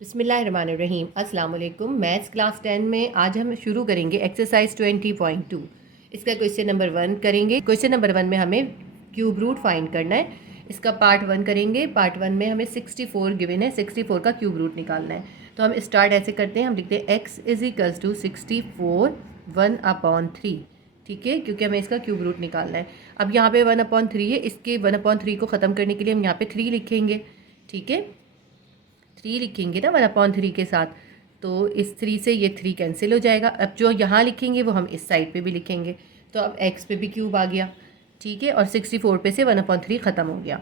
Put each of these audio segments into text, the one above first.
बिस्मिल्लाहिर्रहमानिर्रहीम। अस्सलाम वालेकुम। मैथ्स क्लास 10 में आज हम शुरू करेंगे एक्सरसाइज 20.2। इसका क्वेश्चन नंबर 1 करेंगे। क्वेश्चन नंबर 1 में हमें क्यूब रूट फाइंड करना है। इसका पार्ट 1 करेंगे। पार्ट 1 में हमें 64 गिवन है, 64 का क्यूब रूट निकालना है। तो हम स्टार्ट ऐसे करते हैं, हम लिखते हैं x इज इक्वल्स टू 64 1/3। ठीक है, क्योंकि हमें इसका क्यूब रूट निकालना है। अब यहाँ पे 1/3 है, इसके 1/3 को ख़त्म करने के लिए हम यहाँ पे 3 लिखेंगे। ठीक है, 3 लिखेंगे ना 1/3 के साथ, तो इस 3 से ये 3 कैंसिल हो जाएगा। अब जो यहाँ लिखेंगे वो हम इस साइड पे भी लिखेंगे, तो अब x पे भी क्यूब आ गया। ठीक है, और 64 पे से 1/3 ख़त्म हो गया।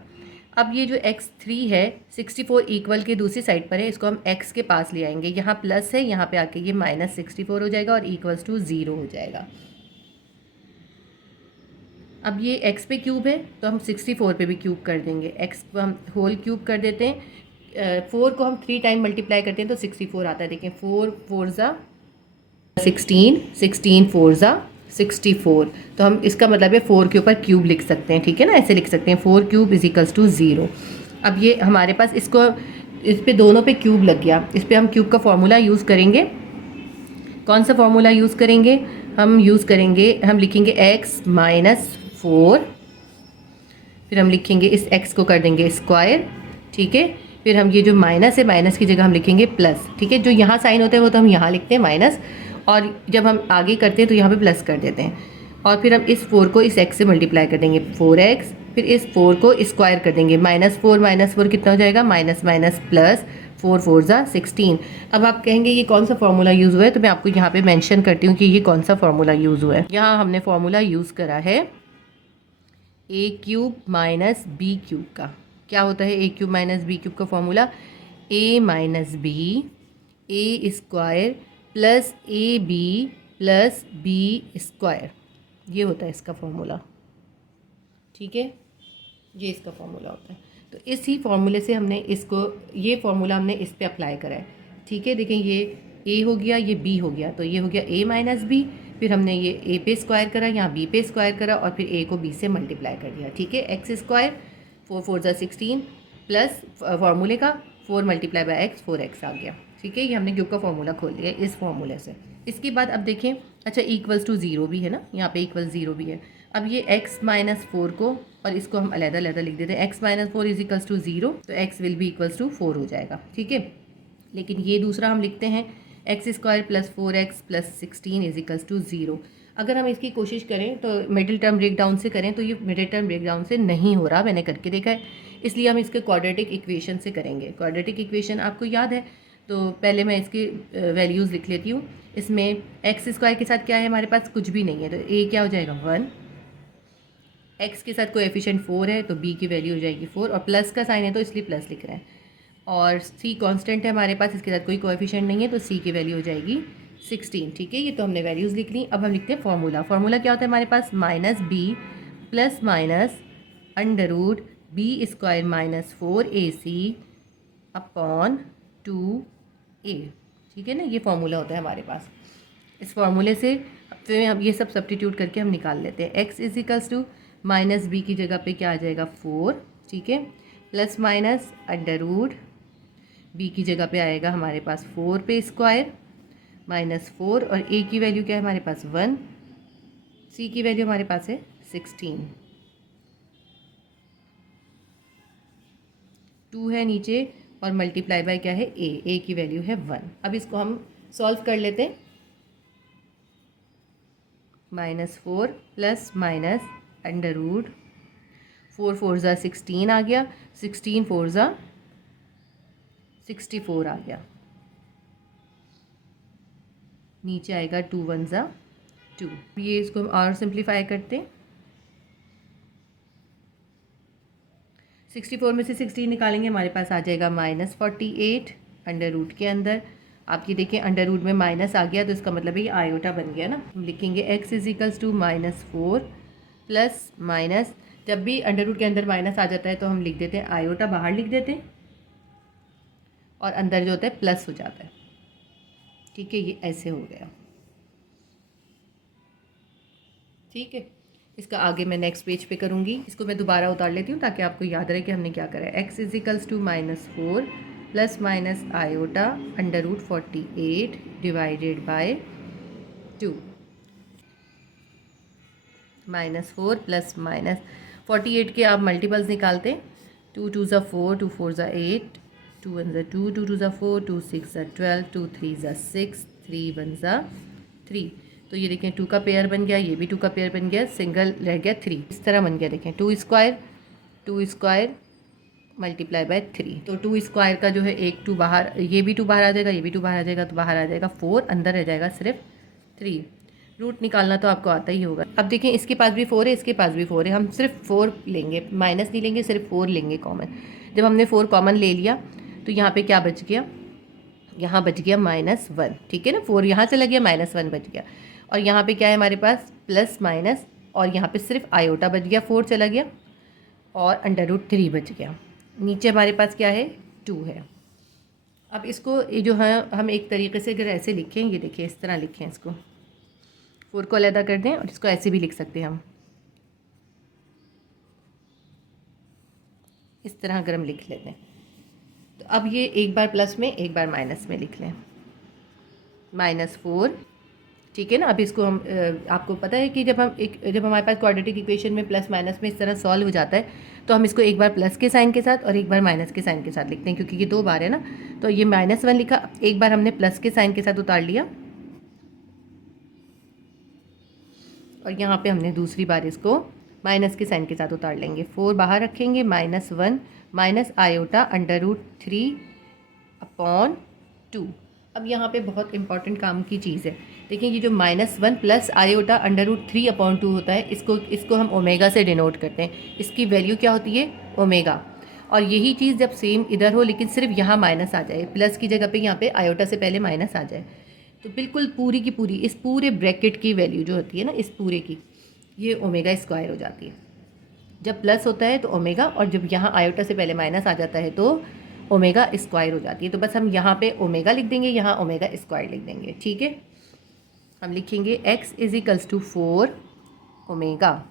अब ये जो x3 है 64 इक्वल के दूसरी साइड पर है, इसको हम x के पास ले आएंगे। यहाँ प्लस है, यहाँ पे आके ये -64 हो जाएगा और इक्वल्स टू 0 हो जाएगा। अब ये x पे क्यूब है तो हम 64 पे भी क्यूब कर देंगे। x को हम होल क्यूब कर देते हैं। 4 को हम 3 टाइम मल्टीप्लाई करते हैं तो 64 आता है। देखें 4 4 ज़ा 16, 16 4 ज़ा 64। तो हम इसका मतलब है 4 के ऊपर क्यूब लिख सकते हैं। ठीक है ना, ऐसे लिख सकते हैं 4 क्यूब इज इक्वल्स टू 0। अब ये हमारे पास इसको इस पे दोनों पे क्यूब लग गया। इस पे हम क्यूब का फॉर्मूला यूज़ करेंगे। कौन सा फॉर्मूला यूज़ करेंगे? हम यूज़ करेंगे, हम लिखेंगे x-4, फिर हम लिखेंगे इस x को कर देंगे स्क्वायर। ठीक है, फिर हम ये जो माइनस है, माइनस की जगह हम लिखेंगे प्लस। ठीक है, जो यहाँ साइन होता है वो तो हम यहाँ लिखते हैं माइनस, और जब हम आगे करते हैं तो यहाँ पे प्लस कर देते हैं। और फिर हम इस 4 को इस x से मल्टीप्लाई कर देंगे 4x, फिर इस 4 को स्क्वायर कर देंगे। -4 कितना हो जाएगा? माइनस माइनस प्लस 4 4 ज़ा 16। अब आप कहेंगे ये कौन सा फॉर्मूला यूज़ हुआ है, तो मैं आपको यहाँ पे मेंशन करती हूँ कि ये कौन सा फॉर्मूला यूज़ हुआ है। यहाँ हमने फॉर्मूला यूज़ करा है a cube minus B cube का। क्या होता है a cube minus B cube का formula? a minus B A square plus A B plus B square, ये होता है इसका फॉर्मूला। ठीक है, ये इसका फॉर्मूला होता है। तो इसी फॉर्मूले से हमने इसको, ये फॉर्मूला हमने इस पे अप्लाई करा है। ठीक है, देखें ये a हो गया, ये b हो गया, तो ये हो गया a माइनस बी, फिर हमने ये a पे स्क्वायर करा, यहाँ b पे स्क्वायर करा, और फिर a को b से मल्टीप्लाई कर दिया। ठीक है, एक्स स्क्वायर 4 4 ज़ा 16 प्लस फॉर्मूले का 4 मल्टीप्लाई बाई एक्स 4x आ गया। ठीक है, ये हमने क्यूब का फॉर्मूला खोल लिया इस फॉर्मूले से। इसके बाद अब देखें, अच्छा इक्वल्स टू 0 भी है ना, यहाँ पे इक्वल 0 भी है। अब ये x-4 को, और इसको हम अलग-अलग लिख देते हैं। x-4 इज इक्वल्स टू 0, तो x will be equals to 4 हो जाएगा। ठीक है, लेकिन ये दूसरा हम लिखते हैं x square plus 4x plus 16 is equals to 0। अगर हम इसकी कोशिश करें तो मिडिल टर्म ब्रेक डाउन से करें, तो ये मिडिल टर्म ब्रेक डाउन से नहीं हो रहा, मैंने करके देखा है। इसलिए हम इसके क्वाड्रेटिक इक्वेशन से करेंगे। क्वाड्रेटिक इक्वेशन आपको याद है, तो पहले मैं इसकी वैल्यूज़ लिख लेती हूँ। इसमें एक्स स्क्वायर के साथ क्या है हमारे पास? कुछ भी नहीं है, तो a क्या हो जाएगा 1। x के साथ कोएफिशिएंट 4 है तो b की वैल्यू हो जाएगी 4, और प्लस का साइन है तो इसलिए प्लस लिख रहे हैं। और c कांस्टेंट है हमारे पास, इसके साथ कोई कोएफिशिएंट नहीं है, तो c की वैल्यू हो जाएगी 16। ठीक है, ये तो हमने वैल्यूज़ लिख ली। अब हम लिखते हैं फॉर्मूला। फॉर्मूला क्या होता है हमारे पास? Minus B plus minus under root B square minus 4ac upon 2a। ठीक है ना, ये फॉर्मूला होता है हमारे पास। इस फॉर्मूले से फिर हम ये सब सब्स्टिट्यूट करके हम निकाल लेते हैं। x is equals to minus b की जगह पे क्या आ जाएगा 4। ठीक है, plus minus under root b की जगह पे आएगा हमारे पास 4 पे स्क्वायर माइनस 4, और a की वैल्यू क्या है हमारे पास 1, c की वैल्यू हमारे पास है 16। 2 है नीचे, और मल्टीप्लाई बाय क्या है a की वैल्यू है 1। अब इसको हम सॉल्व कर लेते हैं। -4 प्लस माइनस अंडर रूट 4 4 ज़ा 16 आ गया, 16 4 ज़ा 64 आ गया, नीचे आएगा 2 1 ज़ा 2। ये इसको हम और सिंप्लीफाई करते हैं। 64 में से 16 निकालेंगे, हमारे पास आ जाएगा -48 अंडर रूट के अंदर। आप ये देखें अंडर रूट में माइनस आ गया, तो इसका मतलब है ये आयोटा बन गया ना। हम लिखेंगे x is equals to -4 plus minus, जब भी अंडर रूट के अंदर माइनस आ जाता है तो हम लिख देते हैं आयोटा, बाहर लिख देते हैं, और अंदर जो होता है प्लस हो जाता है। ठीक है, ये ऐसे हो गया। ठीक है, इसका आगे मैं नेक्स्ट पेज पे करूँगी। इसको मैं दोबारा उतार लेती हूँ ताकि आपको याद रहे कि हमने क्या करा है। x is equals to -4 plus minus iota under root 48 divided by 2 -4 plus minus 48 के आप मल्टीपल्स निकालते हैं। 2 2 ज़ा 4, 2 4 ज़ा 8, 2 1 ज़ा 2, 2 2 ज़ा 4, 2 6 ज़ा 12, 2 3 ज़ा 6, 3 1 ज़ा 3। तो ये देखें 2 का पेयर बन गया, ये भी 2 का पेयर बन गया, सिंगल रह गया 3। इस तरह बन गया, देखें 2 स्क्वायर मल्टीप्लाई बाय 3। तो 2 स्क्वायर का जो है एक 2 बाहर, ये भी 2 बाहर आ जाएगा, ये भी 2 बाहर आ जाएगा, तो बाहर आ जाएगा 4, अंदर रह जाएगा सिर्फ 3। रूट निकालना तो आपको आता ही होगा। अब देखिए इसके पास भी 4 है, इसके पास भी 4 है, हम सिर्फ 4 लेंगे, माइनस नहीं लेंगे, सिर्फ 4 लेंगे कॉमन। जब हमने 4 कॉमन ले लिया तो यहाँ पे क्या बच गया, यहाँ बच गया -1, ठीक है ना। 4 यहाँ चला गया, -1 बच गया। और यहाँ पे क्या है हमारे पास, प्लस माइनस, और यहाँ पे सिर्फ आयोटा बच गया, 4 चला गया, और अंडर रूट 3 बच गया। नीचे हमारे पास क्या है, 2 है। अब इसको ये जो है हम एक तरीके से अगर ऐसे लिखें, ये देखिए इस तरह लिखें, इसको 4 को अलग कर दें, और इसको ऐसे भी लिख सकते हैं हम, इस तरह अगर हम लिख लेते हैं। तो अब ये एक बार प्लस में एक बार माइनस में लिख लें, -4, ठीक है ना। अब इसको हम आपको पता है कि जब हमारे पास क्वाड्रेटिक इक्वेशन में प्लस माइनस में इस तरह सॉल्व हो जाता है, तो हम इसको एक बार प्लस के साइन के साथ और एक बार माइनस के साइन के साथ लिखते हैं, क्योंकि ये 2 बार है ना। तो ये -1 लिखा, एक बार हमने प्लस के साइन के साथ उतार लिया, और यहाँ पे हमने दूसरी बार इसको माइनस के साइन के साथ उतार लेंगे। 4 बाहर रखेंगे, -1 माइनस आयोटा अंडर रूट 3/2। अब यहाँ पे बहुत इंपॉर्टेंट काम की चीज़ है, देखिए ये जो -1 प्लस आयोटा अंडर रूट 3/2 होता है, इसको हम ओमेगा से डिनोट करते हैं। इसकी वैल्यू क्या होती है, ओमेगा। और यही चीज़ जब सेम इधर हो, लेकिन सिर्फ यहाँ माइनस आ जाए, प्लस की जगह पे यहाँ पे आयोटा से पहले माइनस आ जाए, तो बिल्कुल पूरी की पूरी इस पूरे ब्रैकेट की वैल्यू जो होती है ना, इस पूरे की, ये ओमेगा स्क्वायर हो जाती है। जब प्लस होता है तो ओमेगा, और जब यहाँ आयोटा से पहले माइनस आ जाता है तो ओमेगा स्क्वायर हो जाती है। तो बस हम यहाँ पे ओमेगा लिख देंगे, यहाँ ओमेगा स्क्वायर लिख देंगे, ठीक है। हम लिखेंगे x = 4 ओमेगा,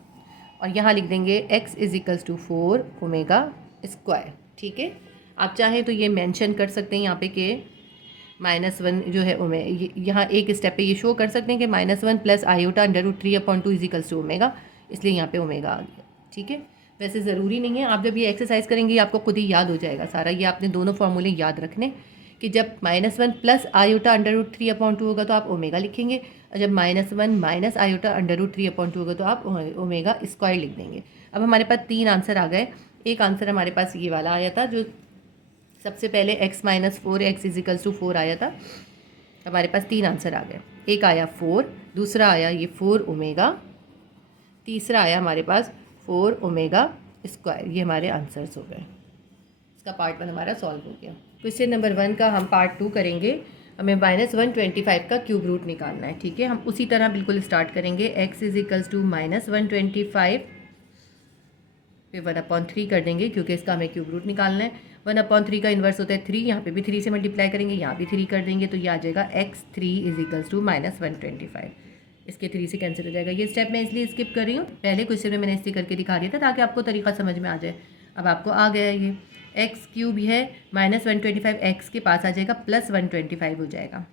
और यहाँ लिख देंगे x = 4 ओमेगा स्क्वायर, ठीक है। आप चाहें तो ये मेंशन कर सकते हैं यहाँ पे कि -1 जो है यहाँ एक स्टेप पे ये शो कर सकते हैं कि -1 plus iota under root 3/2 = omega, इसलिए यहाँ पे ओमेगा आ गया, ठीक है। वैसे ज़रूरी नहीं है, आप जब ये एक्सरसाइज करेंगे आपको खुद ही याद हो जाएगा सारा। ये आपने दोनों फार्मूले याद रखने कि जब -1 प्लस आयोटा अंडर रूट 3/2 होगा तो आप ओमेगा लिखेंगे, और जब -1 माइनस आयोटा अंडर रूट 3/2 होगा तो आप ओमेगा स्क्वायर लिख देंगे। अब हमारे पास 3 आंसर आ गए। एक आंसर हमारे पास ये वाला आया था, जो सबसे पहले x - 4 x = 4 आया था। हमारे पास 3 आंसर आ गए, एक आया 4, दूसरा आया ये 4 ओमेगा, तीसरा आया हमारे पास 4 ओमेगा स्क्वायर। ये हमारे आंसर्स हो गए। इसका पार्ट 1 हमारा सॉल्व हो गया। क्वेश्चन नंबर 1 का हम पार्ट 2 करेंगे। हमें -125 का क्यूब रूट निकालना है, ठीक है। हम उसी तरह बिल्कुल स्टार्ट करेंगे। x = -125 पे 1/3 कर देंगे, क्योंकि इसका हमें क्यूब रूट निकालना है। 1/3 का इन्वर्स होता है 3, यहाँ पे भी 3 से मल्टीप्लाई करेंगे, यहाँ भी 3 कर देंगे, तो ये आ जाएगा x3 = -125। इसके 3 से कैंसिल हो जाएगा। ये स्टेप मैं इसलिए स्किप कर रही हूँ, पहले क्वेश्चन में मैंने इसलिए करके दिखा दिया था ताकि आपको तरीका समझ में आ जाए। अब आपको आ गया ये x³ है, -125 x के पास आ जाएगा, +125 हो जाएगा,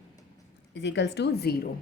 = 0।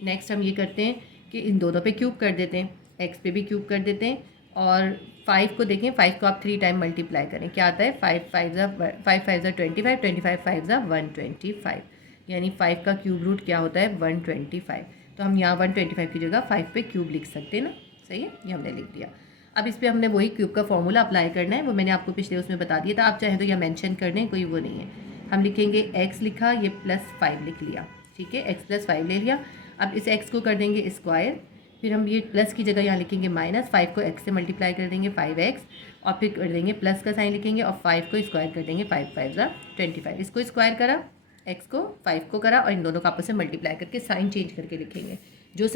नेक्स्ट हम ये करते हैं कि इन दोनों पे क्यूब कर देते हैं, x पे भी क्यूब कर देते हैं, और 5 को देखें, 5 को आप 3 टाइम मल्टीप्लाई करें, क्या आता है, 5 5 ज़ा 25, 25 5 ज़ा 125, यानी 5 का क्यूब रूट क्या होता है, 125। तो हम यहाँ 125 की जगह 5 पे क्यूब लिख सकते हैं ना, सही है, ये हमने लिख दिया। अब इस पर हमने वही क्यूब का फॉर्मूला अप्लाई करना है, वो मैंने आपको पिछले उसमें बता दिया था। आप चाहें तो यह मेंशन कर दें, कोई वो नहीं है। हम लिखेंगे x लिखा, ये +5 लिख लिया, ठीक है, x + 5 ले लिया। अब इस x को कर देंगे स्क्वायर, फिर हम ये प्लस की जगह यहाँ लिखेंगे -5 को x से मल्टीप्लाई कर देंगे 5x, और फिर कर देंगे प्लस का साइन लिखेंगे, और 5 को स्क्वायर कर देंगे, 5 5 ज़ा 25। इसको स्क्वायर करा, x को 5 को करा, और इन दोनों का आपस में मल्टीप्लाई करके साइन चेंज करके लिखेंगे। जो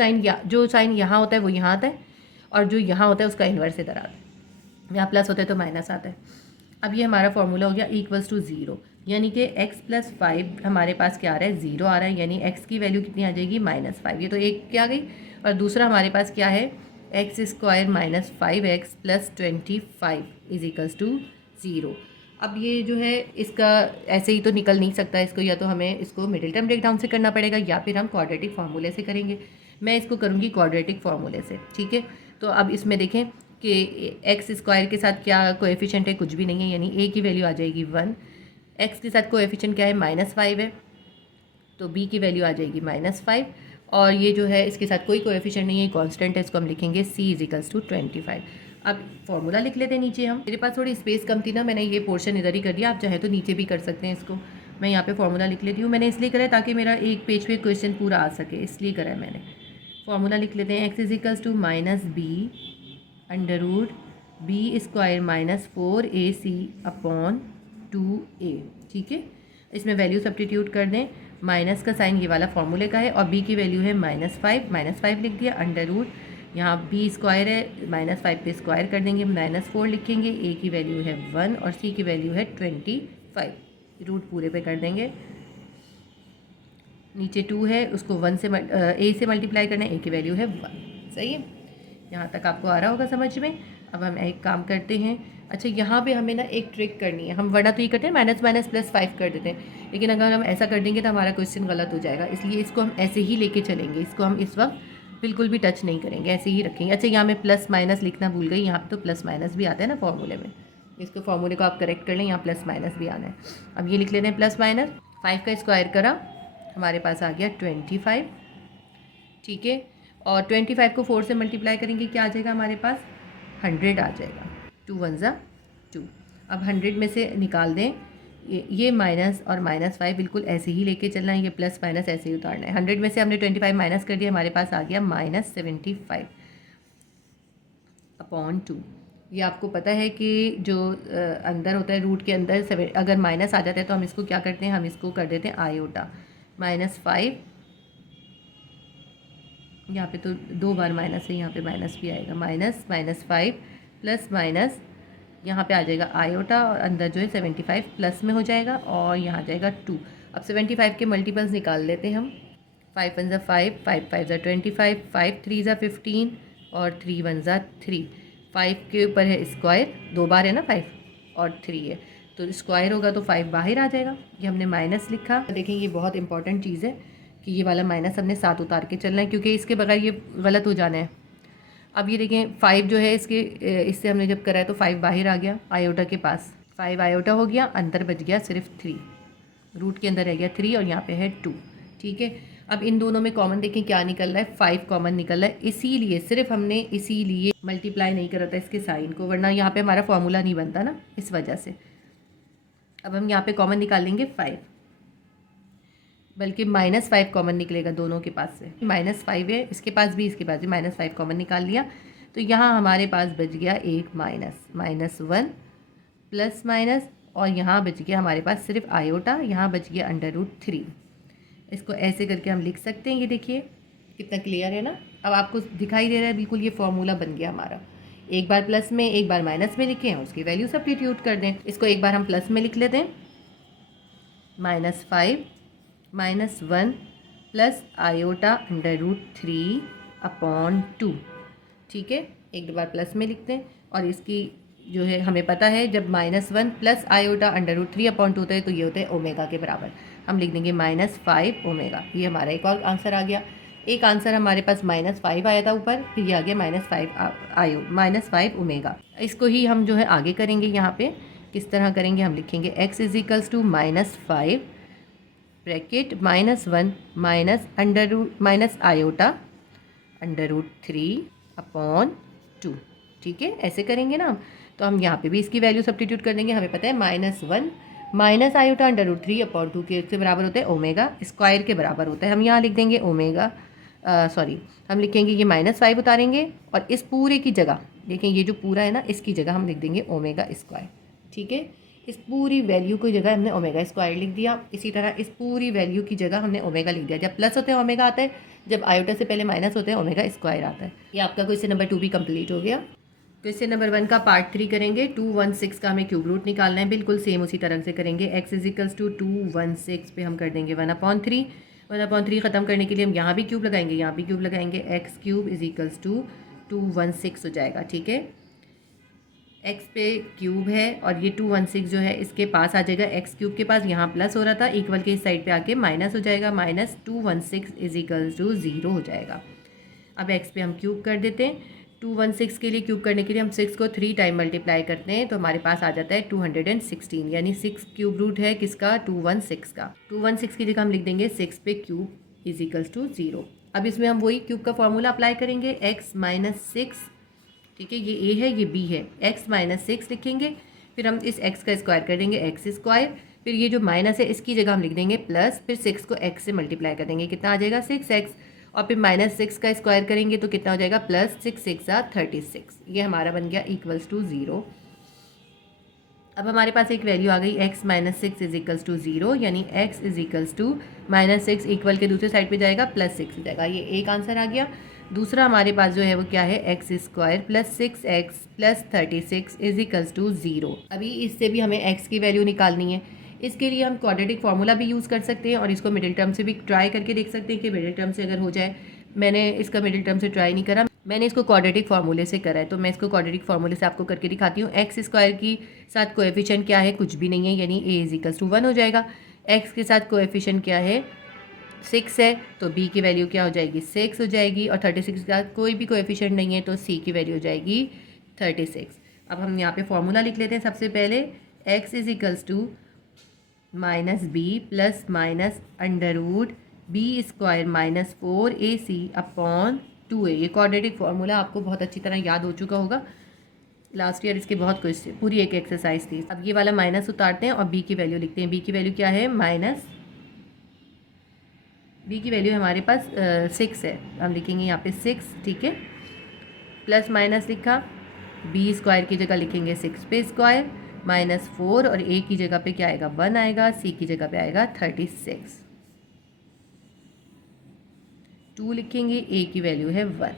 साइन यहाँ होता है वो यहाँ आता है, और जो यहाँ होता है उसका इन्वर्स इधर आता है। यहाँ प्लस होता है तो माइनस आता है। अब ये हमारा फॉर्मूला हो गया = 0, यानी कि x + 5 हमारे पास क्या आ रहा है, 0 आ रहा है, यानी x की वैल्यू कितनी आ जाएगी, -5। ये तो एक क्या आ गई, और दूसरा हमारे पास क्या है, x² - 5x + 25 = 0। अब ये जो है इसका ऐसे ही तो निकल नहीं सकता, इसको या तो हमें इसको मिडिल टर्म ब्रेक डाउन से करना पड़ेगा या फिर हम क्वाड्रेटिक फार्मूले से करेंगे। मैं इसको करूँगी क्वाड्रेटिक फार्मूले से, ठीक है। तो अब इसमें देखें कि एक्स स्क्वायर के साथ क्या कोएफिशिएंट है, कुछ भी नहीं है, यानी ए की वैल्यू आ जाएगी 1। एक्स के साथ कोएफिशिएंट क्या है, -5 है, तो बी की वैल्यू आ जाएगी -5। और ये जो है इसके साथ कोई कोएफिशिएंट नहीं है, कांस्टेंट है, इसको हम लिखेंगे c = 25। अब फॉर्मूला लिख लेते हैं नीचे हम। मेरे पास थोड़ी स्पेस कम थी ना, मैंने ये पोर्शन इधर ही कर दिया, आप चाहे तो नीचे भी कर सकते हैं इसको। मैं यहाँ पे फॉर्मूला लिख लेती हूँ, मैंने इसलिए करा है ताकि मेरा एक पेज पे क्वेश्चन पूरा आ सके, इसलिए करा है मैंने। फॉर्मूला लिख लेते हैं, x = -b √b² -4ac/2a, ठीक है। इसमें वैल्यू सब्स्टिट्यूट कर दें, माइनस का साइन ये वाला फॉर्मूले का है और b की वैल्यू है -5 लिख दिया, अंडर रूट यहाँ b² है, -5 पे स्क्वायर कर देंगे, -4 लिखेंगे, a की वैल्यू है 1 और c की वैल्यू है 25, रूट पूरे पे कर देंगे। नीचे 2 है, उसको 1 से a से मल्टीप्लाई करना है, a की वैल्यू है 1। सही है, यहाँ तक आपको आ रहा होगा समझ में। अब हम एक काम करते हैं, अच्छा यहाँ पे हमें ना एक ट्रिक करनी है। हम वरना तो ये करते हैं -+5 कर देते हैं, लेकिन अगर हम ऐसा कर देंगे तो हमारा क्वेश्चन गलत हो जाएगा, इसलिए इसको हम ऐसे ही लेके चलेंगे। इसको हम इस वक्त बिल्कुल भी टच नहीं करेंगे, ऐसे ही रखेंगे। अच्छा यहाँ मैं प्लस माइनस लिखना भूल गई, यहाँ पे तो प्लस माइनस भी आता है ना फॉर्मूले में, इसको फॉर्मूले को आप करेक्ट कर लें, यहाँ प्लस माइनस भी आना है। अब ये लिख लेते हैं +- 5 का स्क्वायर करा, हमारे पास आ गया 25, ठीक है। और 25 को 4 से मल्टीप्लाई करेंगे, क्या आ जाएगा हमारे पास, 100 आ जाएगा। 2 × 1 = 2। अब 100 में से निकाल दें, ये माइनस और -5 बिल्कुल ऐसे ही लेके चलना है, ये प्लस माइनस ऐसे ही उतारना है। 100 में से हमने 25 माइनस कर दिया, हमारे पास आ गया -75/2। ये आपको पता है कि जो अंदर होता है रूट के अंदर अगर माइनस आ जाता है तो हम इसको क्या करते हैं, हम इसको कर देते हैं आयोटा। -5, यहाँ पे तो 2 बार माइनस है, यहाँ पे माइनस भी आएगा, -5 प्लस माइनस यहाँ पे आ जाएगा आयोटा और अंदर जो है 75 प्लस में हो जाएगा और यहाँ जाएगा 2। अब 75 के मल्टीपल्स निकाल लेते हैं हम। 5 × 1 = 5, 5 × 5 = 25, 5 × 3 = 15 और 3 × 1 = 3। 5 के ऊपर है स्क्वायर, 2 बार है ना 5 और 3 है, तो स्क्वायर होगा तो 5 बाहर आ जाएगा। ये हमने माइनस लिखा। देखें ये बहुत इंपॉर्टेंट चीज़ है कि ये वाला माइनस हमने साथ उतार के चलना है, क्योंकि इसके बगैर ये गलत हो जाना है। अब ये देखें 5 जो है इससे हमने जब करा है तो 5 बाहर आ गया आयोटा के पास, 5 आयोटा हो गया, अंदर बच गया सिर्फ 3, रूट के अंदर रह गया 3 और यहाँ पे है 2, ठीक है। अब इन दोनों में कॉमन देखें क्या निकल रहा है, 5 कॉमन निकल रहा है, इसीलिए सिर्फ हमने इसीलिए मल्टीप्लाई नहीं करा था इसके साइन को, वरना यहाँ पे हमारा फॉर्मूला नहीं बनता ना, इस वजह से। अब हम यहाँ पे कॉमन निकालेंगे 5, बल्कि -5 कॉमन निकलेगा दोनों के पास से। -5 है, इसके पास भी इसके पास भी, -5 कॉमन निकाल लिया, तो यहाँ हमारे पास बच गया एक -1 प्लस माइनस और यहाँ बच गया हमारे पास सिर्फ आयोटा, यहाँ बच गया √3। इसको ऐसे करके हम लिख सकते हैं, ये देखिए कितना क्लियर है ना। अब आपको दिखाई दे रहा है बिल्कुल, ये फॉर्मूला बन गया हमारा। एक बार प्लस में एक बार माइनस में लिखें, उसकी वैल्यू सब्स्टिट्यूट कर दें। इसको एक बार हम प्लस में लिख लेते हैं, -5 -1 प्लस आयोटा √3/2, ठीक है। एक बार प्लस में लिखते हैं और इसकी जो है हमें पता है जब -1 प्लस आयोटा √3/2 होता है तो ये होता है ओमेगा के बराबर। हम लिख देंगे -5 ओमेगा। ये हमारा एक और आंसर आ गया। एक आंसर हमारे पास -5 आया था ऊपर, फिर ये आ गया -5 ओमेगा। इसको ही हम जो है आगे करेंगे, यहाँ पे किस तरह करेंगे, हम लिखेंगे x = -5 ब्रैकेट -1 माइनस आयोटा √3/2, ठीक है। ऐसे करेंगे ना, तो हम यहाँ पे भी इसकी वैल्यू सब्स्टिट्यूट कर देंगे। हमें पता है -1 माइनस आयोटा √3/2 के से बराबर होता है ओमेगा स्क्वायर के बराबर होता है। हम यहाँ लिख देंगे ओमेगा, हम लिखेंगे ये -5 उतारेंगे और इस पूरे की जगह देखें, ये जो पूरा है ना इसकी जगह हम लिख देंगे ओमेगा स्क्वायर, ठीक है। इस पूरी वैल्यू की जगह हमने ओमेगा स्क्वायर लिख दिया। इसी तरह इस पूरी वैल्यू की जगह हमने ओमेगा लिख दिया। जब प्लस होते हैं ओमेगा आता है, जब आयोटा से पहले माइनस होते हैं ओमेगा स्क्वायर आता है। ये आपका क्वेश्चन नंबर 2 भी कंप्लीट हो गया। क्वेश्चन नंबर 1 का पार्ट 3 करेंगे। 216 का हमें क्यूब रूट निकालना है, बिल्कुल सेम उसी तरह से करेंगे। x = 216 पे हम कर देंगे 1/3। 1/3 ख़त्म करने के लिए हम यहाँ भी क्यूब लगाएंगे, यहाँ भी क्यूब लगाएंगे। x³ = 216 हो जाएगा, ठीक है। एक्स पे क्यूब है और ये 216 जो है इसके पास आ जाएगा, एक्स क्यूब के पास यहाँ प्लस हो रहा था, इक्वल के इस साइड पे आके माइनस हो जाएगा, माइनस 216 इज इक्वल टू 0 हो जाएगा। अब एक्स पे हम क्यूब कर देते हैं, 216 के लिए क्यूब करने के लिए हम 6 को 3 टाइम मल्टीप्लाई करते हैं तो हमारे पास आ जाता है 216, यानी 6 क्यूब रूट है किसका, 216 का। 216 की जगह हम लिख देंगे 6 पे क्यूब इज इक्वल्स टू 0। अब इसमें हम वही क्यूब का फॉर्मूला अप्लाई करेंगे, x माइनस 6, ठीक है, ये a है ये b है, x माइनस 6 लिखेंगे, फिर हम इस x का स्क्वायर कर देंगे एक्स स्क्वायर, फिर ये जो माइनस है इसकी जगह हम लिख देंगे प्लस, फिर 6 को x से मल्टीप्लाई कर देंगे, कितना आ जाएगा 6x, और फिर माइनस 6 का स्क्वायर करेंगे तो कितना हो जाएगा प्लस 6 6 36, ये हमारा बन गया इक्वल्स टू 0। अब हमारे पास एक वैल्यू आ गई x minus 6 is equals to 0, यानी x is equals to minus 6 equal के दूसरे साइड पे जाएगा प्लस 6 हो जाएगा, ये एक आंसर आ गया। दूसरा हमारे पास जो है वो क्या है, x square plus 6x plus 36 is equals to 0। अभी इससे भी हमें x की वैल्यू निकालनी है, इसके लिए हम क्वाड्रेटिक फार्मूला भी यूज़ कर सकते हैं और इसको मिडिल टर्म से भी ट्राई करके देख सकते हैं कि मिडिल टर्म से अगर हो जाए। मैंने इसका मिडिल टर्म से ट्राई नहीं करा, मैंने इसको क्वाड्रेटिक फार्मूले से करा है, तो मैं इसको क्वाड्रेटिक फार्मूले से आपको करके दिखाती हूँ। एक्स स्क्वायर की साथ कोएफिशिएंट क्या है, कुछ भी नहीं है, यानी a इज इक्वल्स टू 1 हो जाएगा। एक्स के साथ कोएफिशिएंट क्या है, 6 है, तो b की वैल्यू क्या हो जाएगी 6 हो जाएगी, और 36 के साथ कोई भी कोएफिशिएंट नहीं है तो c की वैल्यू हो जाएगी 36। अब हम यहाँ पे फॉर्मूला लिख लेते हैं। सबसे पहले x is equals to minus B plus minus under root B square minus 4ac upon 2a। ये क्वाड्रेटिक फार्मूला आपको बहुत अच्छी तरह याद हो चुका होगा, लास्ट ईयर इसके बहुत क्वेश्चन, पूरी एक एक्सरसाइज थी। अब ये वाला माइनस उतारते हैं और b की वैल्यू लिखते हैं। b की वैल्यू क्या है, माइनस, b की वैल्यू हमारे पास 6 है, हम लिखेंगे यहाँ पे 6, ठीक है, प्लस माइनस लिखा, b स्क्वायर की जगह लिखेंगे 6 पे स्क्वायर माइनस 4, और a की जगह पे क्या आएगा 1 आएगा, c की जगह पे आएगा 36, 2 लिखेंगे, a की वैल्यू है 1,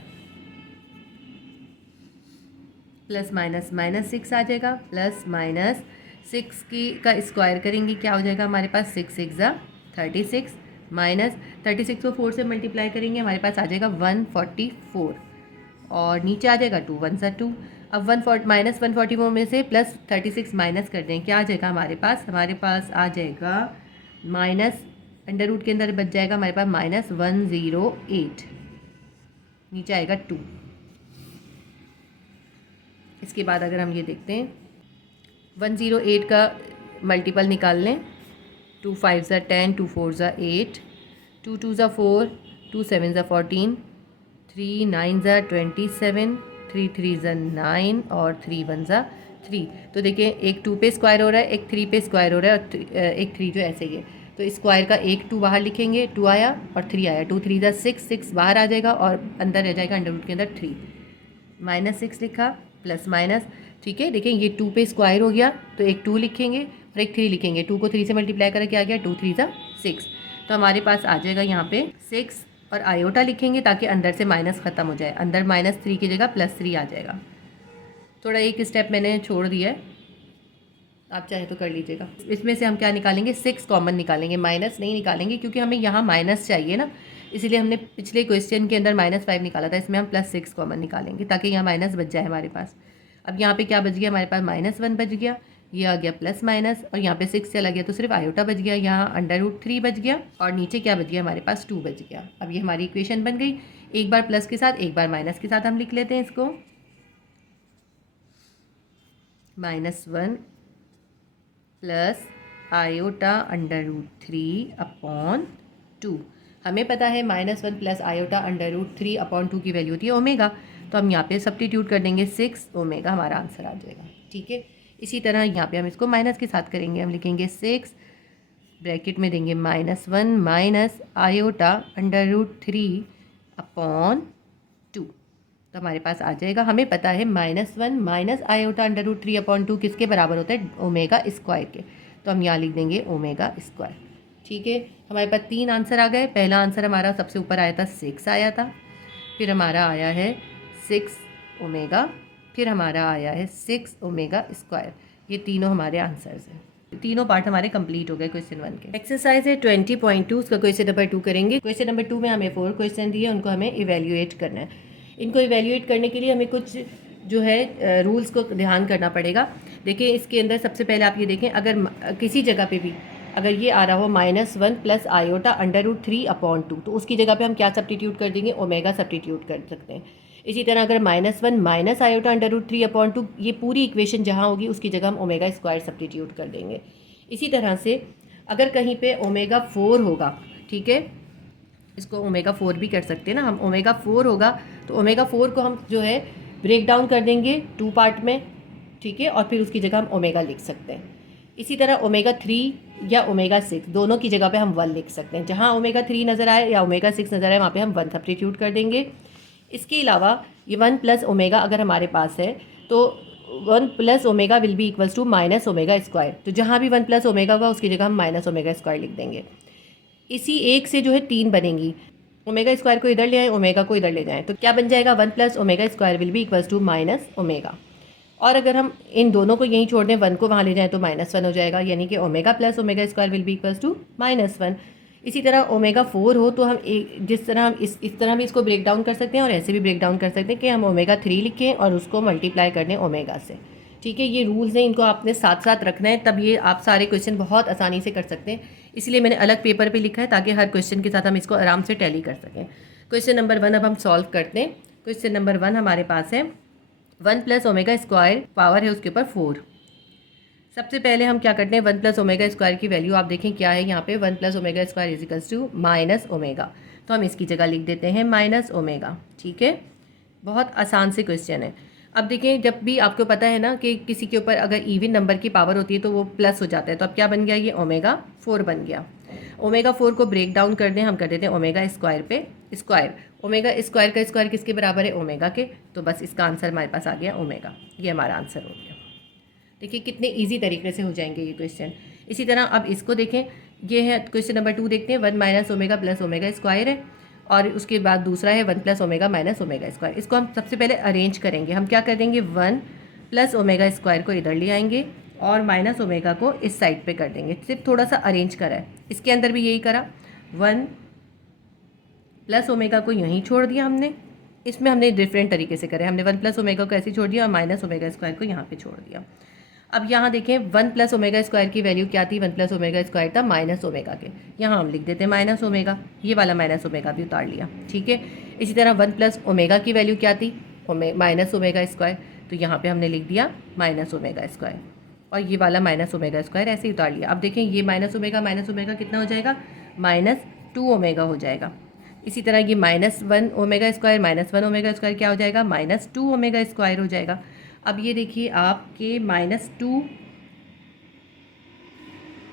प्लस माइनस माइनस 6 आ जाएगा, प्लस माइनस 6 की का स्क्वायर करेंगे क्या हो जाएगा हमारे पास 6 6 36, माइनस 36 को 4 से मल्टीप्लाई करेंगे हमारे पास आ जाएगा 144, और नीचे आ जाएगा 2 1 2। अब माइनस 144 में से प्लस 36 माइनस कर दें, क्या आ जाएगा हमारे पास आ जाएगा माइनस, अंडर रूट के अंदर बच जाएगा हमारे पास माइनस 108, नीचे आएगा 2। इसके बाद अगर हम ये देखते हैं 108 का मल्टीपल निकाल लें, 2 5 10, 2 4 8, 2 2 4, 2 7 14, 3 9 27, 3 3 9 और 3 1 3। तो देखिए एक 2 पे स्क्वायर हो रहा है, एक 3 पे स्क्वायर हो रहा है, और एक 3 जो ऐसे ही है, तो स्क्वायर का एक 2 बाहर लिखेंगे, 2 आया और 3 आया, 2 3 6 6 बाहर आ जाएगा और अंदर रह जाएगा अंडर रूट के अंदर 3, माइनस 6 लिखा, प्लस माइनस, ठीक है। देखिए ये 2 पे स्क्वायर हो गया तो एक 2 लिखेंगे और एक 3 लिखेंगे, 2 को 3 से मल्टीप्लाई करके आ गया 2 3 6, तो हमारे पास आ जाएगा यहाँ पे 6, और आयोटा लिखेंगे ताकि अंदर से माइनस ख़त्म हो जाए, अंदर माइनस 3 की जगह प्लस 3 आ जाएगा। थोड़ा एक स्टेप मैंने छोड़ दिया है, आप चाहे तो कर लीजिएगा। इसमें से हम क्या निकालेंगे, 6 कॉमन निकालेंगे, माइनस नहीं निकालेंगे क्योंकि हमें यहाँ माइनस चाहिए ना, इसीलिए हमने पिछले क्वेश्चन के अंदर -5 निकाला था, इसमें हम +6 कॉमन निकालेंगे ताकि यहाँ माइनस बच जाए हमारे पास। अब यहाँ पे क्या बच गया हमारे पास, -1 बच गया, ये आ गया प्लस माइनस, और यहाँ पे 6 चला गया तो सिर्फ आयोटा बच गया, यहाँ √3 बच गया, और नीचे क्या बच गया हमारे पास 2 बच गया। अब ये हमारी इक्वेशन बन गई, एक बार प्लस के साथ एक बार माइनस के साथ हम लिख लेते हैं इसको, -1 प्लस आयोटा √3 अपॉन 2। हमें पता है -1 प्लस आयोटा √3 अपॉन 2 की वैल्यू होती है ओमेगा, तो हम यहाँ पे सब्स्टिट्यूट कर देंगे 6 ओमेगा, हमारा आंसर आ जाएगा, ठीक है। इसी तरह यहाँ पे हम इसको माइनस के साथ करेंगे, हम लिखेंगे 6 ब्रैकेट में देंगे -1 माइनस आयोटा √3 अपॉन 2, तो हमारे पास आ जाएगा, हमें पता है -1 माइनस आयोटा √3 अपॉन 2 किसके बराबर होता है, ओमेगा स्क्वायर के, तो हम यहाँ लिख देंगे ओमेगा स्क्वायर, ठीक है। हमारे पास 3 आंसर आ गए। पहला आंसर हमारा सबसे ऊपर आया था 6 आया था, फिर हमारा आया है 6 ओमेगा, फिर हमारा आया है 6 ओमेगा स्क्वायर, ये तीनों हमारे आंसर्स हैं। तीनों पार्ट हमारे कंप्लीट हो गए क्वेश्चन 1 के। एक्सरसाइज है 20.2, उसका क्वेश्चन नंबर 2 करेंगे। क्वेश्चन नंबर 2 में हमें 4 क्वेश्चन दिए, उनको हमें इवेल्यूएट करना है। इनको इवेल्यूएट करने के लिए हमें कुछ जो है रूल्स को ध्यान करना पड़ेगा। देखिए इसके अंदर सबसे पहले आप ये देखें, अगर किसी जगह पे भी अगर ये आ रहा हो -1 प्लस आयोटा √3/2, तो उसकी जगह पे हम क्या सब्स्टिट्यूट कर देंगे, ओमेगा सब्स्टिट्यूट कर सकते हैं। इसी तरह अगर -1 माइनस आयोटा √3/2, ये पूरी इक्वेशन जहाँ होगी उसकी जगह हम ओमेगा स्क्वायर सब्स्टिट्यूट कर देंगे। इसी तरह से अगर कहीं पे ओमेगा 4 होगा, ठीक है, इसको ओमेगा 4 भी कर सकते हैं ना हम, ओमेगा 4 होगा तो ओमेगा 4 को हम जो है ब्रेक डाउन कर देंगे 2 पार्ट में, ठीक है, और फिर उसकी जगह हम ओमेगा लिख सकते हैं। इसी तरह ओमेगा 3 या ओमेगा 6 दोनों की जगह पे हम 1 लिख सकते हैं। जहाँ ओमेगा 3 नज़र आए या ओमेगा 6 नज़र आए वहाँ पे हम 1 सब्स्टिट्यूट कर देंगे। इसके अलावा ये 1 प्लस ओमेगा अगर हमारे पास है तो 1 plus omega will be equals to minus omega square, तो जहाँ भी 1 प्लस ओमेगा होगा उसकी जगह हम माइनस ओमेगा स्क्वायर लिख देंगे। इसी एक से जो है 3 बनेंगी, ओमेगा स्क्वायर को इधर ले आए, ओमेगा को इधर ले जाएं, तो क्या बन जाएगा, 1 plus omega square will be equals to minus omega. और अगर हम इन दोनों को यहीं छोड़ दें, 1 को वहाँ ले जाएं तो -1 हो जाएगा, यानी कि omega plus omega square will be equals to -1। इसी तरह ओमेगा 4 हो तो हम जिस तरह हम इस तरह भी इसको ब्रेक डाउन कर सकते हैं और ऐसे भी ब्रेक डाउन कर सकते हैं कि हम ओमेगा 3 लिखें और उसको मल्टीप्लाई कर दें ओमेगा से, ठीक है। ये रूल्स हैं, इनको आपने साथ साथ रखना है, तब ये आप सारे क्वेश्चन बहुत आसानी से कर सकते हैं। इसलिए मैंने अलग पेपर पे लिखा है ताकि हर क्वेश्चन के साथ हम इसको आराम से टैली कर सकें। क्वेश्चन नंबर 1 अब हम सॉल्व करते हैं। क्वेश्चन नंबर 1 हमारे पास है 1 प्लस ओमेगा स्क्वायर, पावर है उसके ऊपर 4। सबसे पहले हम क्या करते हैं, 1 प्लस ओमेगा स्क्वायर की वैल्यू आप देखें क्या है यहाँ पे, 1 plus omega square is equals to minus omega, तो हम इसकी जगह लिख देते हैं माइनस ओमेगा, ठीक है। बहुत आसान से क्वेश्चन है। अब देखें, जब भी आपको पता है ना कि किसी के ऊपर अगर इवन नंबर की पावर होती है तो वो प्लस हो जाता है, तो अब क्या बन गया, ये ओमेगा 4 बन गया। ओमेगा 4 को ब्रेक डाउन कर दें, हम कर देते हैं ओमेगा स्क्वायर पे स्क्वायर। ओमेगा स्क्वायर का स्क्वायर किसके बराबर है, ओमेगा के, तो बस इसका आंसर हमारे पास आ गया ओमेगा, ये हमारा आंसर हो गया। देखिए कितने इजी तरीके से हो जाएंगे ये क्वेश्चन। इसी तरह अब इसको देखें, ये है क्वेश्चन नंबर 2, देखते हैं 1 minus omega plus omega square है, और उसके बाद दूसरा है 1 plus omega minus omega square. इसको हम सबसे पहले अरेंज करेंगे। हम क्या कर देंगे, 1 प्लस ओमेगा स्क्वायर को इधर ले आएंगे और माइनस ओमेगा को इस साइड पे कर देंगे, सिर्फ थोड़ा सा अरेंज करा है। इसके अंदर भी यही करा, 1 प्लस ओमेगा को यहीं छोड़ दिया हमने, इसमें हमने डिफरेंट तरीके से करे, हमने 1 प्लस ओमेगा को ऐसे छोड़ दिया और माइनस ओमेगा स्क्वायर को यहाँ पे छोड़ दिया। अब यहाँ देखें 1 प्लस ओमेगा स्क्वायर की वैल्यू क्या थी, 1 प्लस ओमेगा स्क्वायर था माइनस ओमेगा के, यहाँ हम लिख देते हैं माइनस ओमेगा, ये वाला माइनस ओमेगा भी उतार लिया, ठीक है। इसी तरह 1 प्लस ओमेगा की वैल्यू क्या थी, माइनस ओमेगा स्क्वायर, तो यहाँ पे हमने लिख दिया माइनस ओमेगा स्क्वायर, और ये वाला माइनस ओमेगा स्क्वायर ऐसे ही उतार लिया। अब देखें ये माइनस ओमेगा कितना हो जाएगा, -2 ओमेगा हो जाएगा। इसी तरह ये -1 ओमेगा स्क्वायर -1 ओमेगा स्क्वायर क्या हो जाएगा, -2 ओमेगा स्क्वायर हो जाएगा। अब ये देखिए आपके -2,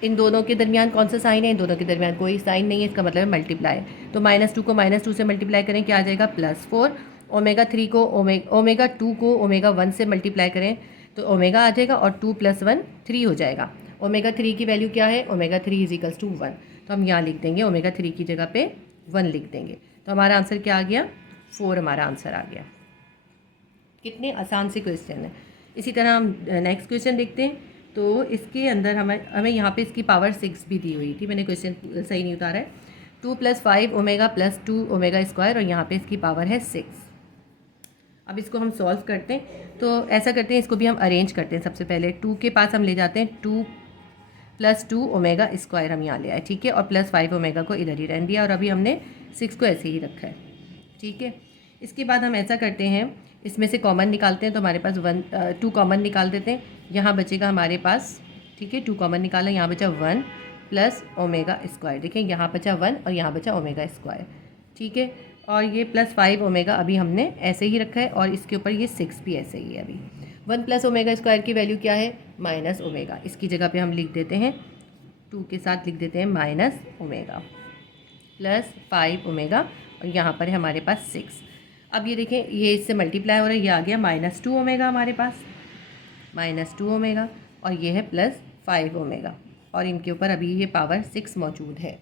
इन दोनों के दरमियान कौन सा साइन है, इन दोनों के दरमियान कोई साइन नहीं है, इसका मतलब है मल्टीप्लाई। तो -2 को -2 से मल्टीप्लाई करें, क्या आ जाएगा, +4। ओमेगा 3 को ओमेगा 2 को ओमेगा 1 से मल्टीप्लाई करें तो ओमेगा आ जाएगा, और 2 + 1 3 हो जाएगा। ओमेगा 3 की वैल्यू क्या है, ओमेगा 3 इज इक्वल्स टू 1, तो हम यहाँ लिख देंगे ओमेगा 3 की जगह पे 1 लिख देंगे, तो हमारा आंसर क्या आ गया, 4 हमारा आंसर आ गया। कितने आसान से क्वेश्चन है। इसी तरह हम नेक्स्ट क्वेश्चन देखते हैं। तो इसके अंदर हमें यहाँ पे इसकी पावर 6 भी दी हुई थी, मैंने क्वेश्चन सही नहीं उतारा है। 2 + 5 ओमेगा + 2 ओमेगा स्क्वायर, और यहाँ पे इसकी पावर है 6। अब इसको हम सॉल्व करते हैं, तो ऐसा करते हैं, इसको भी हम अरेंज करते हैं। सबसे पहले 2 के पास हम ले जाते हैं, 2 + 2 ओमेगा स्क्वायर हम यहाँ ले आए, ठीक है, और +5 ओमेगा को इधर ही रहने दिया, और अभी हमने 6 को ऐसे ही रखा है, ठीक है। इसके बाद हम ऐसा करते हैं, इसमें से कॉमन निकालते हैं, तो हमारे पास 2 कॉमन निकाल देते हैं, यहाँ बचेगा हमारे पास, ठीक है, 2 कॉमन निकाला, यहाँ बचा 1 प्लस ओमेगा स्क्वायर, देखिए यहाँ बचा 1 और यहाँ बचा ओमेगा स्क्वायर, ठीक है। और ये +5 ओमेगा अभी हमने ऐसे ही रखा है, और इसके ऊपर ये 6 भी ऐसे ही है अभी। 1 प्लस ओमेगा स्क्वायर की वैल्यू क्या है, माइनस ओमेगा, इसकी जगह पे हम लिख देते हैं 2 के साथ लिख देते हैं माइनस ओमेगा +5 ओमेगा, और यहाँ पर है हमारे पास 6। अब ये देखें, ये इससे मल्टीप्लाई हो रहा है, ये आ गया -2 ओमेगा हमारे पास, -2 ओमेगा, और ये है +5 ओमेगा, और इनके ऊपर अभी ये पावर 6 मौजूद है,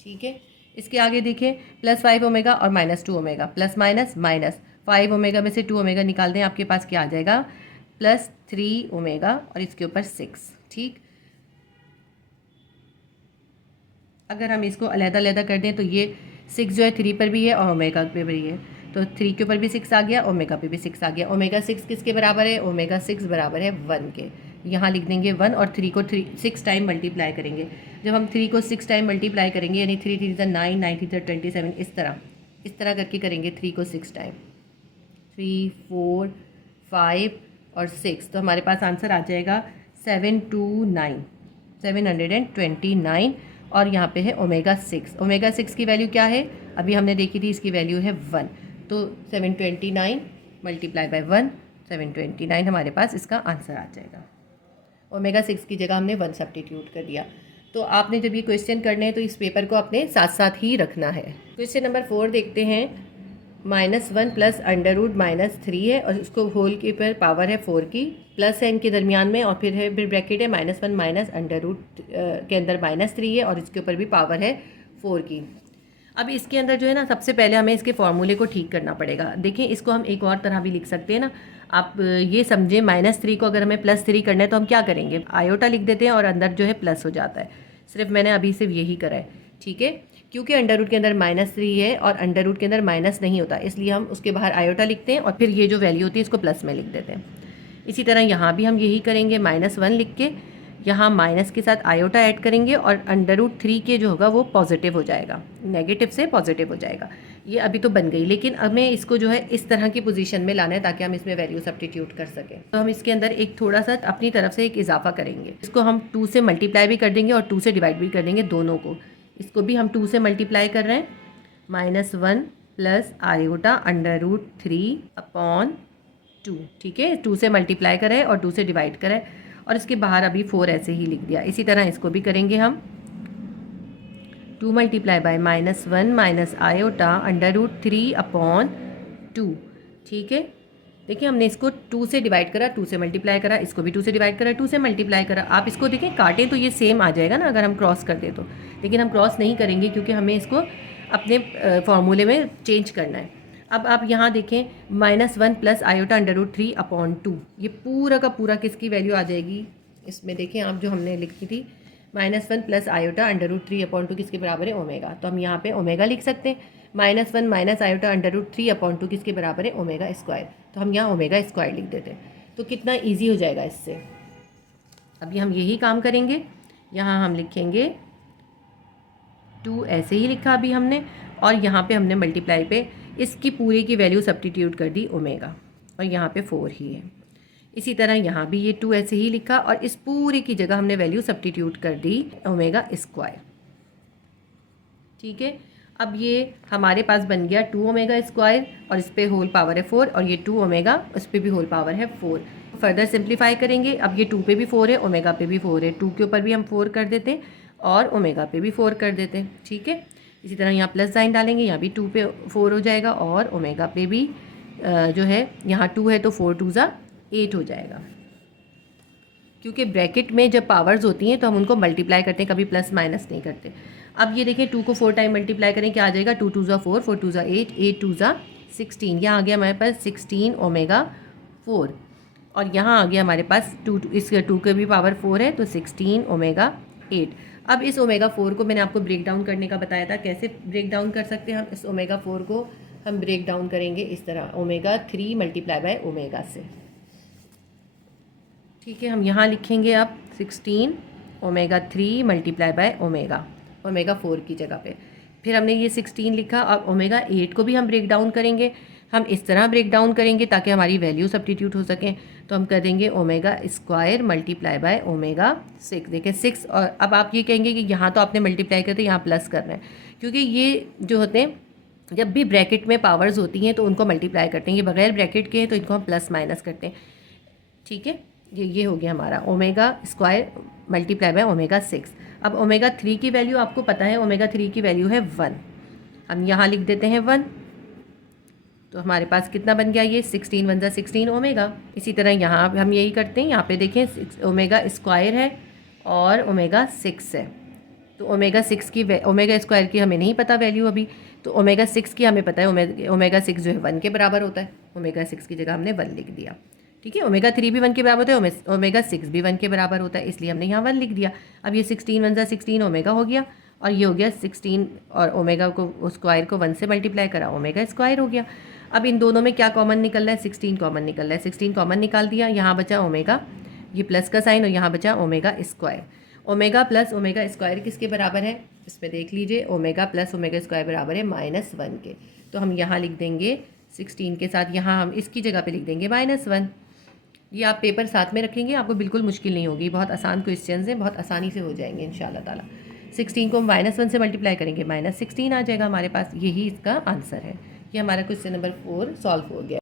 ठीक है। इसके आगे देखें, +5 ओमेगा और -2 omega, plus minus minus, 5 omega में से 2 ओमेगा निकाल दें, आपके पास क्या आ जाएगा, +3 ओमेगा, और इसके ऊपर 6, ठीक। अगर हम इसको अलग-अलग कर दें तो ये 6 जो है 3 पर भी है और ओमेगा पे भी है, तो 3 के ऊपर भी 6 आ गया, ओमेगा पे भी 6 आ गया। ओमेगा 6 किसके बराबर है? ओमेगा 6 बराबर है 1 के। यहाँ लिख देंगे 1 और 3 को 6 टाइम मल्टीप्लाई करेंगे। जब हम 3 को 6 टाइम मल्टीप्लाई करेंगे यानी 3 3 9 9 3 27, इस तरह करके करेंगे 3 को 6 टाइम, 3 4 5 और 6, तो हमारे पास आंसर आ जाएगा 729 और यहाँ पे है ओमेगा 6। ओमेगा 6 की वैल्यू क्या है? अभी हमने देखी थी, इसकी वैल्यू है 1। तो 729 मल्टीप्लाई बाय 1, 729 हमारे पास इसका आंसर आ जाएगा। ओमेगा 6 की जगह हमने 1 सब्स्टिट्यूट कर दिया। तो आपने जब ये क्वेश्चन करने हैं तो इस पेपर को अपने साथ साथ ही रखना है। क्वेश्चन नंबर 4 देखते हैं। -1 प्लस √-3 है और उसको होल के ऊपर पावर है 4 की, प्लस है इनके दरमियान में और फिर ब्रैकेट है -1 माइनस √ के अंदर -3 है और इसके ऊपर भी पावर है 4 की। अब इसके अंदर जो है ना, सबसे पहले हमें इसके फॉर्मूले को ठीक करना पड़ेगा। देखिए, इसको हम एक और तरह भी लिख सकते हैं ना। आप ये समझें, -3 को अगर हमें +3 करना है तो हम क्या करेंगे? आयोटा लिख देते हैं और अंदर जो है प्लस हो जाता है। सिर्फ मैंने अभी सिर्फ यही करा है, ठीक है, क्योंकि अंडर रूट के अंदर -3 है और अंडर रूट के अंदर माइनस नहीं होता, इसलिए हम उसके बाहर आयोटा लिखते हैं और फिर ये जो वैल्यू होती है इसको प्लस में लिख देते हैं। इसी तरह यहाँ भी हम यही करेंगे, -1 लिख के यहाँ माइनस के साथ आयोटा ऐड करेंगे और √3 के जो होगा वो पॉजिटिव हो जाएगा, नेगेटिव से पॉजिटिव हो जाएगा। ये अभी तो बन गई, लेकिन हमें इसको जो है इस तरह की पोजीशन में लाना है ताकि हम इसमें वैल्यू सब्स्टिट्यूट कर सकें। तो हम इसके अंदर एक थोड़ा सा अपनी तरफ से एक इजाफा करेंगे। इसको हम 2 से मल्टीप्लाई भी कर देंगे और 2 से डिवाइड भी कर देंगे, दोनों को। इसको भी हम 2 से मल्टीप्लाई कर रहे हैं, -1 प्लस आयोटा √3/2, ठीक है। 2 से मल्टीप्लाई करें और 2 से डिवाइड करें और इसके बाहर अभी 4 ऐसे ही लिख दिया। इसी तरह इसको भी करेंगे हम, 2 मल्टीप्लाई बाय -1 माइनस आयोटा √3/2, ठीक है। देखिए, हमने इसको 2 से डिवाइड करा, 2 से मल्टीप्लाई करा, इसको भी 2 से डिवाइड करा, 2 से मल्टीप्लाई करा। आप इसको देखें, काटें तो ये सेम आ जाएगा ना अगर हम क्रॉस कर दें तो, लेकिन हम क्रॉस नहीं करेंगे क्योंकि हमें इसको अपने फॉर्मूले में चेंज करना है। अब आप यहाँ देखें, -1 प्लस आयोटा √3/2, ये पूरा का पूरा किसकी वैल्यू आ जाएगी? इसमें देखें आप, जो हमने लिखी थी, -1 प्लस आयोटा √3/2 किसके बराबर है? ओमेगा। तो हम यहाँ पे ओमेगा लिख सकते हैं। -1 माइनस आयोटा √3/2 किसके बराबर है? Omega square. तो हम यहाँ ओमेगा स्क्वायर लिख देते हैं। तो कितना ईजी हो जाएगा इससे। अभी हम यही काम करेंगे, यहाँ हम लिखेंगे 2 ऐसे ही लिखा अभी हमने, और यहाँ पे हमने मल्टीप्लाई पे इसकी पूरी की वैल्यू सब्स्टिट्यूट कर दी ओमेगा, और यहाँ पे 4 ही है। इसी तरह यहाँ भी ये 2 ऐसे ही लिखा और इस पूरी की जगह हमने वैल्यू सब्स्टिट्यूट कर दी ओमेगा स्क्वायर, ठीक है। अब ये हमारे पास बन गया 2 ओमेगा स्क्वायर और इस पर होल पावर है 4, और ये 2 ओमेगा, उस पर भी होल पावर है 4। फर्दर सिंप्लीफाई करेंगे, अब ये 2 पे भी 4 है, ओमेगा पे भी 4 है, 2 के ऊपर भी हम 4 कर देते हैं और ओमेगा पे भी 4 कर देते हैं, ठीक है। इसी तरह यहाँ प्लस साइन डालेंगे, यहाँ भी 2 पे 4 हो जाएगा और ओमेगा पे भी जो है यहाँ 2 है तो 4 2 ज़ा 8 हो जाएगा। क्योंकि ब्रैकेट में जब पावर्स होती हैं तो हम उनको मल्टीप्लाई करते हैं, कभी प्लस माइनस नहीं करते। अब ये देखें, 2 को 4 टाइम मल्टीप्लाई करें, क्या आ जाएगा? 2 2 ज़ा 4, 4 2 ज़ा 8, 8 2 ज़ा 16, यहाँ आ गया हमारे पास 16 ओमेगा 4, और यहाँ आ गया हमारे पास 2, इस 2 के भी पावर 4 है तो 16 ओमेगा 8। अब इस ओमेगा 4 को मैंने आपको ब्रेक डाउन करने का बताया था, कैसे ब्रेक डाउन कर सकते हैं हम इस ओमेगा 4 को? हम ब्रेक डाउन करेंगे इस तरह, ओमेगा 3 मल्टीप्लाई बाय ओमेगा से, ठीक है। हम यहाँ लिखेंगे अब 16 ओमेगा 3 मल्टीप्लाई बाय ओमेगा 4 की जगह पे। फिर हमने ये 16 लिखा, अब ओमेगा 8 को भी हम ब्रेक डाउन करेंगे। हम इस तरह ब्रेक डाउन करेंगे ताकि हमारी वैल्यू सब्स्टिट्यूट हो सकें। तो हम कर देंगे omega square multiply by omega 6। देखें 6, और अब आप ये कहेंगे कि यहाँ तो आपने मल्टीप्लाई करते, यहाँ प्लस कर रहे हैं, क्योंकि ये जो होते हैं जब भी ब्रैकेट में पावर्स होती हैं तो उनको मल्टीप्लाई करते हैं, ये बगैर ब्रैकेट के हैं तो इनको हम प्लस माइनस करते हैं, ठीक है। ये हो गया हमारा omega square multiply by omega 6। अब ओमेगा 3 की वैल्यू आपको पता है, ओमेगा 3 की वैल्यू है 1, हम यहाँ लिख देते हैं 1। तो हमारे पास कितना बन गया? ये 16 1 ज़ा 16 ओमेगा। इसी तरह यहाँ हम यही करते हैं, यहाँ पे देखें ओमेगा स्क्वायर है और ओमेगा 6 है। तो ओमेगा 6 की ओमेगा स्क्वायर की हमें नहीं पता वैल्यू अभी, तो ओमेगा 6 की हमें पता है, ओमेगा 6 जो है 1 के बराबर होता है। ओमेगा 6 की जगह हमने 1 लिख दिया, ठीक है। ओमेगा 3 भी 1 के बराबर होता है, ओमेगा 6 भी 1 के बराबर होता है, इसलिए हमने यहाँ 1 लिख दिया। अब ये 16 1 ज़ा 16 ओमेगा हो गया, और ये हो गया 16, और ओमेगा को स्क्वायर को 1 से मल्टीप्लाई करा, ओमेगा स्क्वायर हो गया। अब इन दोनों में क्या कॉमन निकल रहा है, 16 कॉमन निकल रहा है। 16 कॉमन निकाल दिया, यहाँ बचा ओमेगा, ये प्लस का साइन, और यहाँ बचा omega square. Omega plus omega square किसके बराबर है, इसमें देख लीजिए, ओमेगा प्लस ओमेगा स्क्वायर बराबर है -1 के। तो हम यहाँ लिख देंगे 16 के साथ, यहाँ हम इसकी जगह पे लिख देंगे -1। ये आप पेपर साथ में रखेंगे, आपको बिल्कुल मुश्किल नहीं होगी, बहुत आसान क्वेश्चंस हैं, बहुत आसानी से हो जाएंगे इंशाल्लाह ताला। 16 को हम -1 से मल्टीप्लाई करेंगे, -16 आ जाएगा हमारे पास, यही इसका आंसर है। ये हमारा क्वेश्चन नंबर 4 सॉल्व हो गया।